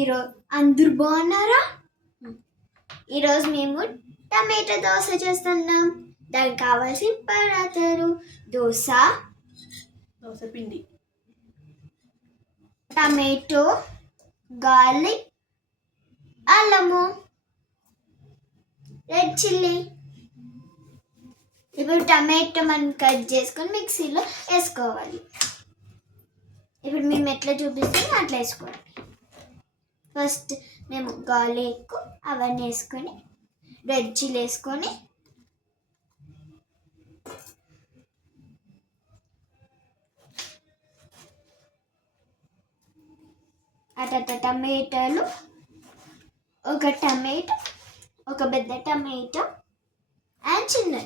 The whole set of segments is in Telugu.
ఈరోజు అందరు బాగున్నారా? ఈరోజు మేము టమాటో దోశ చేస్తున్నాం. దానికి కావాల్సిన పదార్థాలు: దోశ పిండి, టమాటో, గార్లిక్, అల్లము, రెడ్ చిల్లీ. ఇప్పుడు టమాటో మనం కట్ చేసుకొని మిక్సీలో వేసుకోవాలి. ఇప్పుడు మేము ఎట్లా చూపిస్తామో అట్లా వేసుకోవాలి. ఫస్ట్ మేము గార్లిక్ అవన్నీ వేసుకొని రెడ్ చిల్లీ వేసుకొని అట్ట టమాటాలు, ఒక టమాటో, ఒక పెద్ద టమాటో అండ్ చిన్న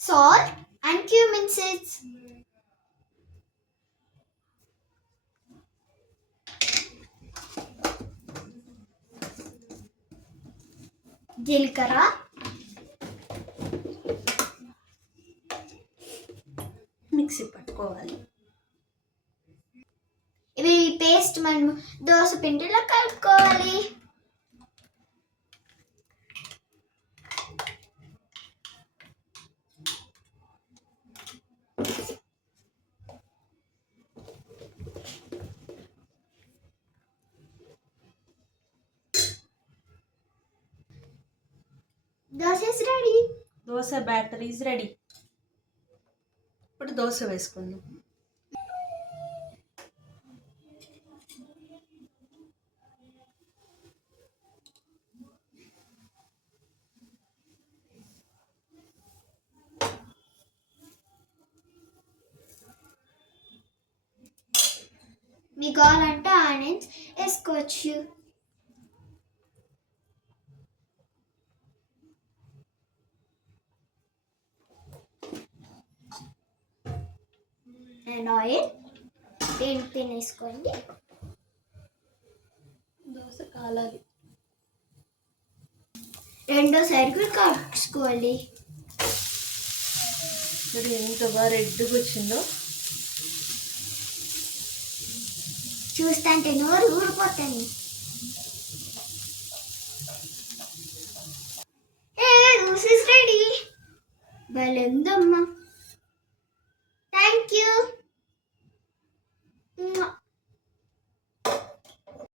salt and cumin seeds. జీలకర్ర, మిక్సీ పట్టుకోవాలి. ఇవి పేస్ట్ మనం దోశ పిండిలో కలుపుకోవాలి. Dosa is ready. Dosa batter is ready. ఇప్పుడు దోశ వేసుకుందాం. మీకు కావాలంటే ఆనియన్స్ వేసుకోవచ్చు. అండ్ ఆయిల్ వేసుకోండి. దోశ కాలాలి. రెండో సైడ్కి కాల్చుకోవాలి. ఇప్పుడు ఎంత బాగా రెడ్గా వచ్చిందో చూస్తుంటే నోరు ఊడిపోతాయి. Dosa is ready. భలే ఉందమ్మా. Thank you.